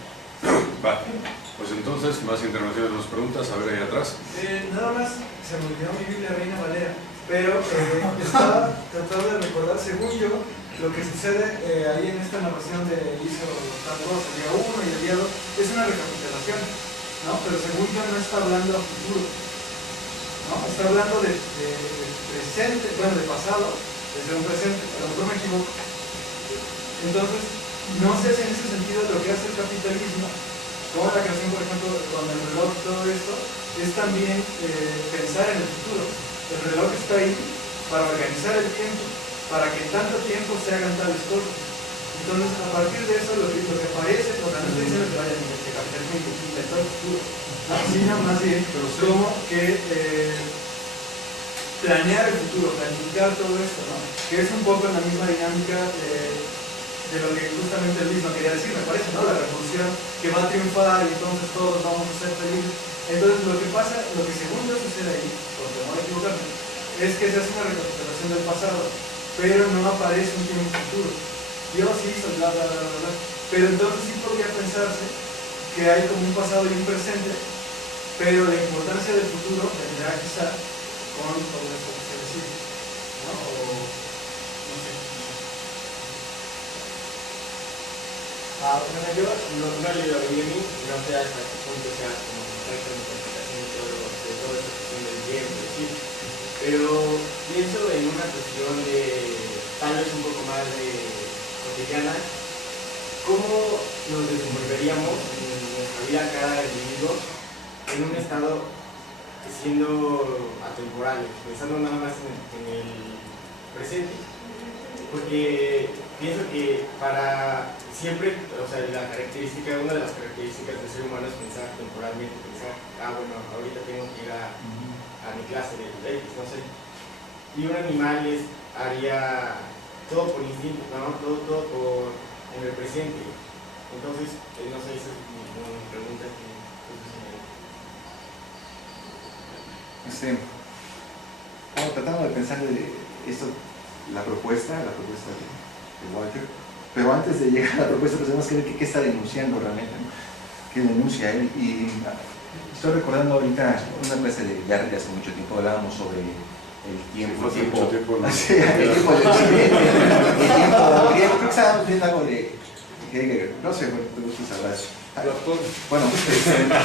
Va, pues entonces, más intervenciones, más preguntas, a ver ahí atrás. Nada más, se me olvidó mi Biblia Reina Valera, pero estaba tratando de recordar, según yo, lo que sucede ahí en esta narración de hizo tal cosa, el día 1 y el día 2, es una recapitulación, ¿no? Pero según yo no está hablando a futuro, ¿no? Está hablando de presente, bueno, de pasado, desde un presente, a lo mejor me equivoco. Entonces, no sé si en ese sentido lo que hace el capitalismo, como la canción, por ejemplo, con el reloj y todo esto, es también pensar en el futuro. El reloj está ahí para organizar el tiempo, para que en tanto tiempo se hagan tales cosas. Entonces, a partir de eso, lo que parece, o sea, no estoy diciendo que vaya a el capitalismo inventó el futuro, sino más bien como que planear el futuro, planificar todo esto, ¿no? Que es un poco en la misma dinámica de lo que justamente el mismo quería decir, me parece, ¿no? La revolución que va a triunfar y entonces todos vamos a ser felices. Entonces, lo que pasa, lo que según yo sucede ahí, porque no voy a equivocarme, es que se hace una recapitulación del pasado, pero no aparece un tiempo futuro. Dios hizo bla bla bla bla bla. Pero entonces sí podría pensarse que hay como un pasado y un presente, pero la importancia del futuro vendrá quizá con todo esto que se decide, ¿no? O no sé. Bueno, yo no he leído bien, no sé hasta qué punto sea como correcta mi interpretación de toda esta cuestión del tiempo, ¿sí? Pero pienso en una cuestión de tal vez un poco más de cotidiana, cómo nos desenvolveríamos en nuestra vida cada individuo en un estado siendo atemporal, pensando nada más en el presente, porque pienso que para siempre, o sea, una de las características del ser humano es pensar temporalmente, pensar, bueno, ahorita tengo que ir a mi clase de X, no sé, y un animal haría todo por instinto, ¿no? Todo por en el presente. Entonces, no sé, esa es mi pregunta que tratando de pensar esto, la propuesta de Walter, Pero antes de llegar a la propuesta, pues tenemos que ver qué está denunciando realmente, ¿no? ¿Qué denuncia él? Y estoy recordando ahorita una clase de Yarri hace mucho tiempo, hablábamos sobre el tiempo. Sí, mucho tiempo, ¿no? Sí, el tiempo del occidente, el tiempo griego. Creo que estábamos viendo algo de Heidegger, no sé, bueno, te gusta saber. Bueno,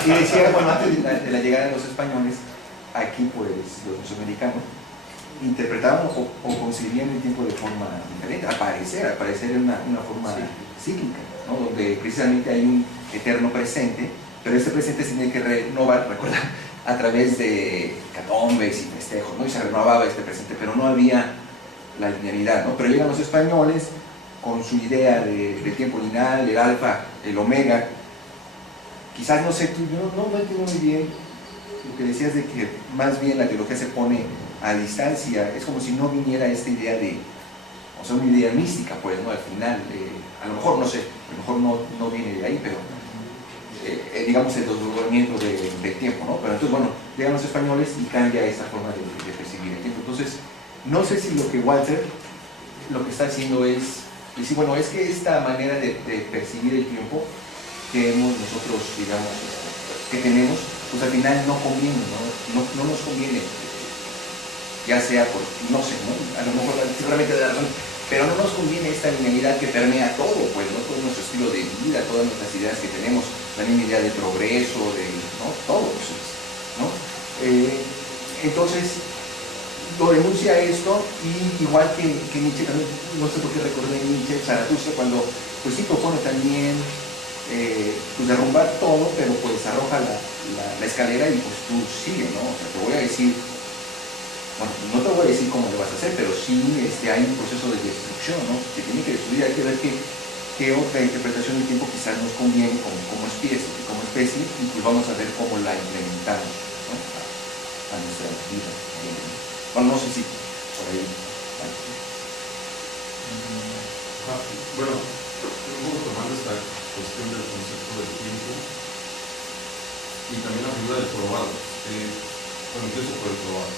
y decía, bueno, antes de la llegada de los españoles, aquí pues los mesoamericanos interpretaban o concebían el tiempo de forma diferente, al parecer en una forma cíclica, ¿no? Donde precisamente hay un eterno presente, pero este presente se tiene que renovar, recordar, a través de catombes y festejos, ¿no? Y se renovaba este presente, pero no había la linealidad, ¿no? Pero llegan los españoles con su idea de tiempo lineal, el alfa, el omega. Quizás, no sé, tú, yo no entiendo muy bien lo que decías de que más bien la teología se pone a distancia, es como si no viniera esta idea de, o sea, una idea mística, pues, ¿no? Al final, a lo mejor, no sé, a lo mejor no viene de ahí, pero digamos el desdoblamiento del tiempo, ¿no? Pero entonces, bueno, llegan los españoles y cambia esa forma de percibir el tiempo. Entonces, no sé si lo que Walter lo que está haciendo es decir, bueno, es que esta manera de percibir el tiempo que hemos nosotros, digamos, que tenemos, pues al final no conviene, no nos conviene, ya sea por, no sé, ¿no? A lo mejor seguramente da razón, pero no nos conviene esta linealidad que permea todo, pues, ¿no? Todo nuestro estilo de vida, todas nuestras ideas que tenemos, la misma idea de progreso, ¿no? Todo eso, ¿no? Entonces, lo denuncia esto, y igual que Nietzsche también, no sé por qué recordé Nietzsche, Zaratustra, cuando pues sí propone también pues derrumbar todo, pero pues arroja la escalera y pues tú sigue, ¿no? O sea, te voy a decir, bueno, no te voy a decir cómo lo vas a hacer, pero sí hay un proceso de destrucción, ¿no? Que tiene que destruir, hay que ver qué otra interpretación del tiempo quizás nos conviene como especie, y pues vamos a ver cómo la implementamos, ¿no? a nuestra vida. Bueno, no sé si por ahí. Bueno, un poco tomando esta cuestión del concepto del tiempo y también la figura del probado. Bueno, empiezo por el probado.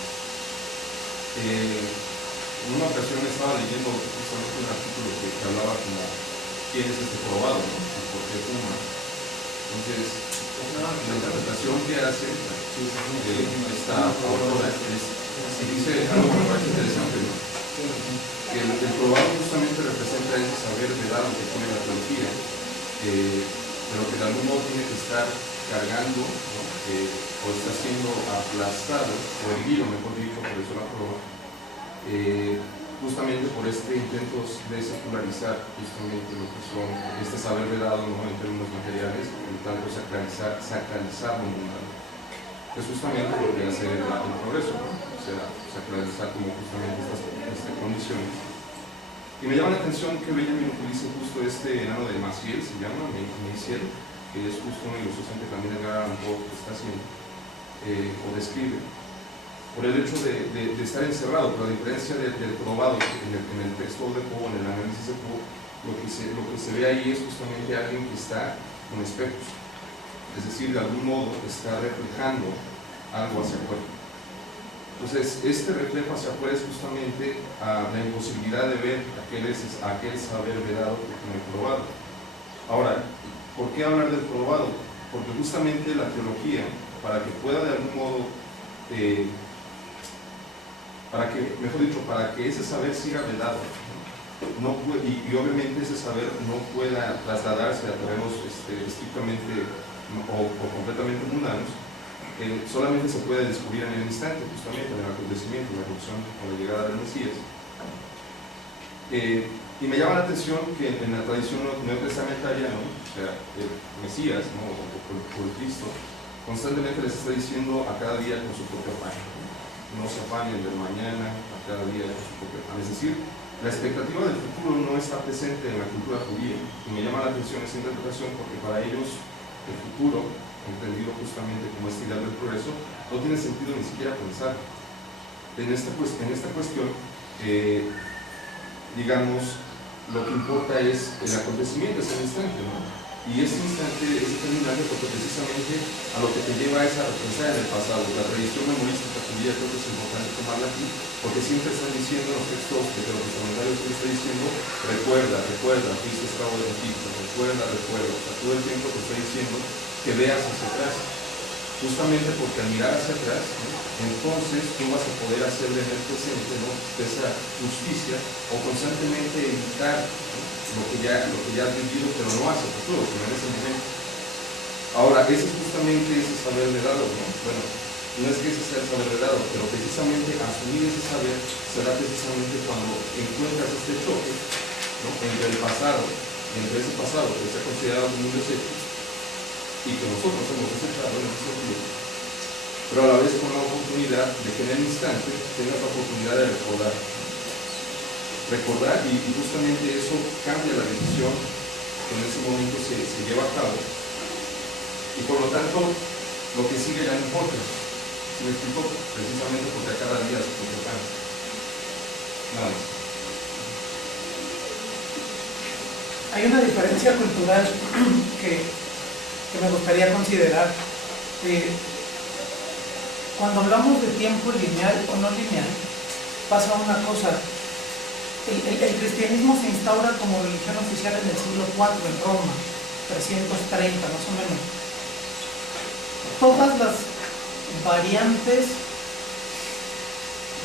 En una ocasión estaba leyendo justamente un artículo que hablaba como quién es este probado, ¿no? Y por qué fuma. Entonces, la interpretación que hace esta autora y dice algo que me parece interesante, ¿no? Que el probado justamente representa ese saber vedado que tiene la teología, pero que de algún modo tiene que estar cargando, ¿no? O está siendo aplastado, o erguido, mejor dicho, por eso la prueba, justamente por este intento de secularizar justamente lo que son este saber vedado, ¿no? En términos materiales, por lo tanto sacralizar lo mundano. Es justamente lo que hace el progreso, ¿no? O sea, sacralizar como justamente estas condiciones. Y me llama la atención que Benjamin utilice justo este enano de Maciel, se llama Maciel, que es justo una ilustración que también Edgar Allan Poe está haciendo, o describe, por el hecho de estar encerrado, pero a diferencia del probado en el texto de Poe, en el análisis de Poe, lo que se ve ahí es justamente alguien que está con espejos. Es decir, de algún modo está reflejando algo hacia afuera. Entonces, este reflejo hacia afuera es justamente la imposibilidad de ver aquel saber vedado que tiene el probado. Ahora, ¿por qué hablar del probado? Porque justamente la teología, para que pueda de algún modo, para que ese saber siga vedado, no puede, y obviamente ese saber no pueda trasladarse a terrenos estrictamente o completamente mundanos, solamente se puede descubrir en el instante, justamente en el acontecimiento, en la corrupción con la llegada del Mesías. Y me llama la atención que en la tradición neotestamentaria, ¿no? O sea, el Mesías, ¿no? o por Cristo, constantemente les está diciendo a cada día con su propio afán. No se afanen del mañana, a cada día con su propio afán. Es decir, la expectativa del futuro no está presente en la cultura judía. Y me llama la atención esa interpretación porque para ellos el futuro, entendido justamente como este ideal del progreso, no tiene sentido ni siquiera pensar. En esta cuestión, digamos, lo que importa es el acontecimiento, es el instante, ¿no? Y este instante es determinante porque precisamente a lo que te lleva es a repensar en el pasado. La tradición memorística judía creo que es importante tomarla aquí, porque siempre están diciendo en los textos deuteronomistas, siempre está diciendo recuerda, fuiste esclavo de Egipto, recuerda, o sea, todo el tiempo te está diciendo que veas hacia atrás, justamente porque al mirar hacia atrás, ¿no?, entonces tú vas a poder hacerle en el presente, ¿no?, esa justicia, o constantemente evitar, ¿no?, lo que ya has vivido, pero no hacia el futuro, sino en ese momento. Ahora, ese es justamente ese saber heredado, ¿no? Bueno, no es que ese sea el saber heredado, pero precisamente asumir ese saber será precisamente cuando encuentras este choque, ¿no?, entre el pasado, entre ese pasado que se ha considerado como un desecho y que nosotros hemos desechado en ese sentido, pero a la vez con la oportunidad de que en el instante tengas la oportunidad de recordar y justamente eso cambia la decisión que en ese momento se lleva a cabo, y por lo tanto lo que sigue ya no importa. ¿Sí me explico? Precisamente porque a cada día se complica. Nada más. Hay una diferencia cultural que me gustaría considerar. Cuando hablamos de tiempo lineal o no lineal, pasa una cosa. El cristianismo se instaura como religión oficial en el siglo IV en Roma, 330 más o menos. Todas las variantes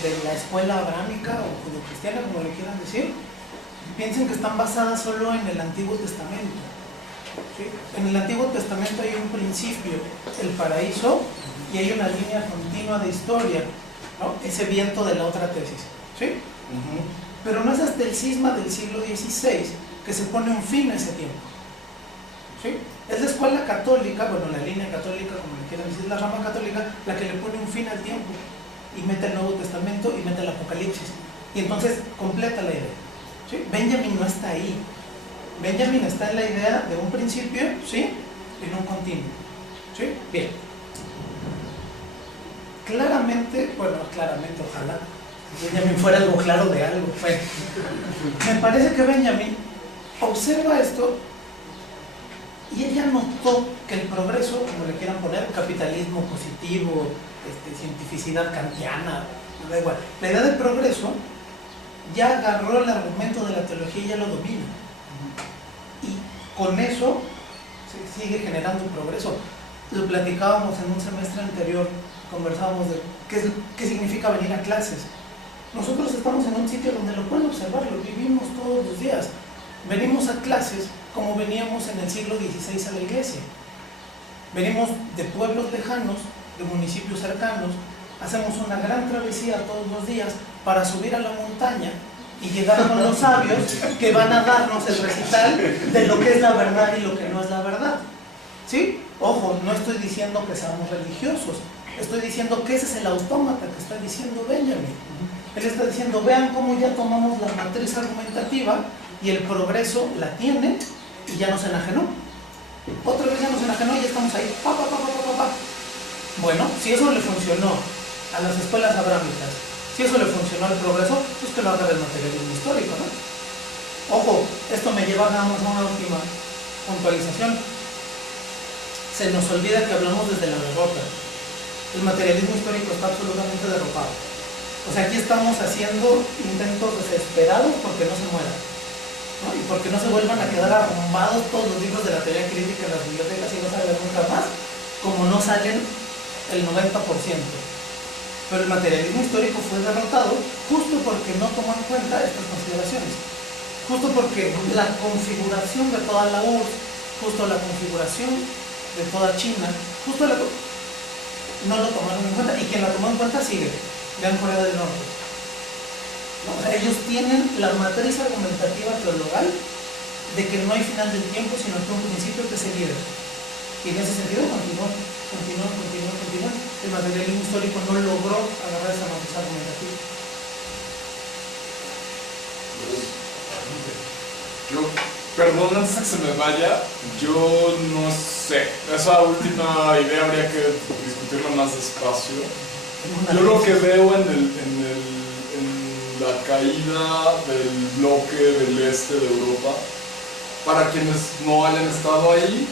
de la escuela abrámica o judeocristiana, como le quieran decir, piensen que están basadas solo en el Antiguo Testamento. ¿Sí? En el Antiguo Testamento hay un principio, el paraíso, y hay una línea continua de historia, ¿no?, ese viento de la otra tesis. ¿Sí? Pero no es hasta el cisma del siglo XVI que se pone un fin a ese tiempo. ¿Sí? Es la escuela católica, bueno, la línea católica, como le quieran decir, la rama católica, la que le pone un fin al tiempo y mete el Nuevo Testamento y mete el Apocalipsis. Y entonces completa la idea. ¿Sí? Benjamin no está ahí. Benjamin está en la idea de un principio, ¿sí?, en un continuo. ¿Sí? Bien. Claramente, ojalá Benjamin fuera algo claro de algo. Bueno, me parece que Benjamin observa esto y ella notó que el progreso, como le quieran poner, capitalismo positivo, cientificidad kantiana, da igual, la idea del progreso ya agarró el argumento de la teología y ya lo domina, y con eso se sigue generando un progreso. Lo platicábamos en un semestre anterior, conversábamos de qué significa venir a clases. Nosotros estamos en un sitio donde lo pueden observar, lo vivimos todos los días. Venimos a clases como veníamos en el siglo XVI a la iglesia. Venimos de pueblos lejanos, de municipios cercanos, hacemos una gran travesía todos los días para subir a la montaña y llegar con los sabios que van a darnos el recital de lo que es la verdad y lo que no es la verdad. ¿Sí? Ojo, no estoy diciendo que seamos religiosos, estoy diciendo que ese es el autómata que está diciendo Benjamin. Él está diciendo, vean cómo ya tomamos la matriz argumentativa y el progreso la tiene y ya nos enajenó. Otra vez ya nos enajenó y ya estamos ahí. Bueno, si eso le funcionó a las escuelas abrámicas, si eso le funcionó al progreso, pues que lo haga del materialismo histórico, ¿no? Ojo, esto me lleva nada más a una última puntualización. Se nos olvida que hablamos desde la derrota. El materialismo histórico está absolutamente derrotado. O sea, aquí estamos haciendo intentos desesperados porque no se mueran, ¿no? Y porque no se vuelvan a quedar arrumbados todos los libros de la teoría crítica en las bibliotecas y no salgan nunca más, como no salen el 90%. Pero el materialismo histórico fue derrotado justo porque no tomó en cuenta estas consideraciones. Justo porque la configuración de toda la URSS, justo la configuración de toda China, no lo tomaron en cuenta, y quien la tomó en cuenta sigue. Vean Corea del Norte. ¿No? O sea, ellos tienen la matriz argumentativa teologal de que no hay final del tiempo, sino que un principio que se libera. Y en ese sentido continuó. El materialismo histórico no logró agarrar esa matriz argumentativa. Perdón, antes de que se me vaya, yo no sé. Esa última idea habría que discutirla más despacio. Yo lo que veo en la caída del bloque del este de Europa para quienes no hayan estado ahí,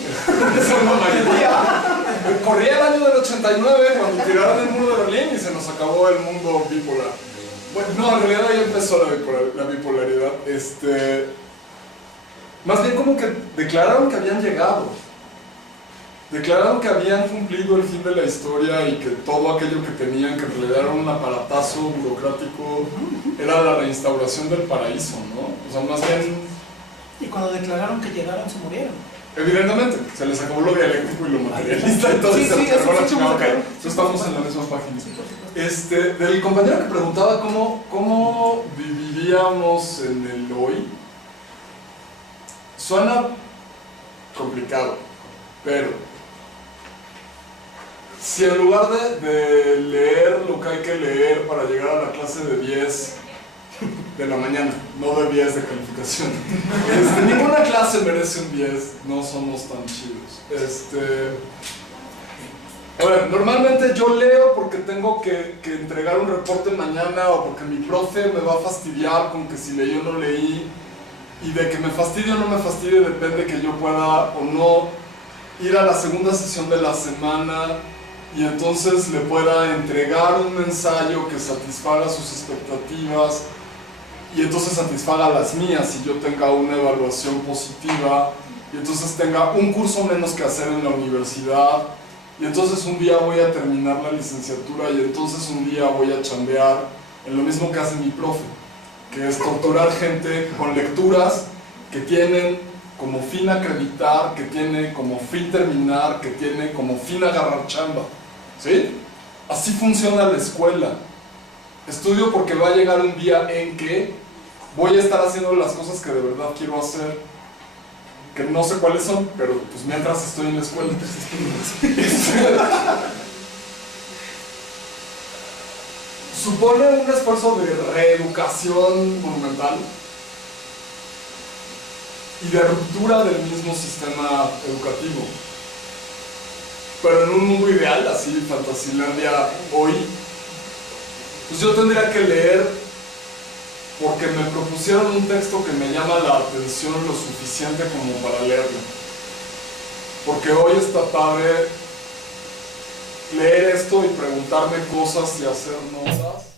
es una mayoría. Corría el año del 89 cuando tiraron el muro de Berlín y se nos acabó el mundo bipolar. Bueno, no, en realidad ahí empezó la bipolaridad. Más bien como que declararon que habían llegado. Declararon que habían cumplido el fin de la historia y que todo aquello que tenían, que en realidad era un aparatazo burocrático, era la reinstauración del paraíso, ¿no? O sea, más bien... Y cuando declararon que llegaron, se murieron. Evidentemente, se les acabó lo dialéctico y lo materialista, entonces se les acabó la chingada. Ok, entonces estamos en la misma página. Del compañero que preguntaba cómo viviríamos en el hoy, suena complicado, pero si en lugar de leer lo que hay que leer para llegar a la clase de 10 de la mañana, no de 10 de calificación, ninguna clase merece un 10, no somos tan chidos. A ver, normalmente yo leo porque tengo que entregar un reporte mañana o porque mi profe me va a fastidiar con que si leí o no leí, y de que me fastidie o no me fastidie depende que yo pueda o no ir a la segunda sesión de la semana y entonces le pueda entregar un ensayo que satisfaga sus expectativas y entonces satisfaga las mías y yo tenga una evaluación positiva y entonces tenga un curso menos que hacer en la universidad y entonces un día voy a terminar la licenciatura y entonces un día voy a chambear en lo mismo que hace mi profe, que es torturar gente con lecturas que tienen como fin acreditar, que tiene como fin terminar, que tiene como fin agarrar chamba. ¿Sí? Así funciona la escuela. Estudio porque va a llegar un día en que voy a estar haciendo las cosas que de verdad quiero hacer, que no sé cuáles son, pero pues mientras estoy en la escuela. Supone un esfuerzo de reeducación monumental y de ruptura del mismo sistema educativo. Pero en un mundo ideal, así, Fantasilandia hoy, pues yo tendría que leer porque me propusieron un texto que me llama la atención lo suficiente como para leerlo. Porque hoy está padre leer esto y preguntarme cosas y hacer notas.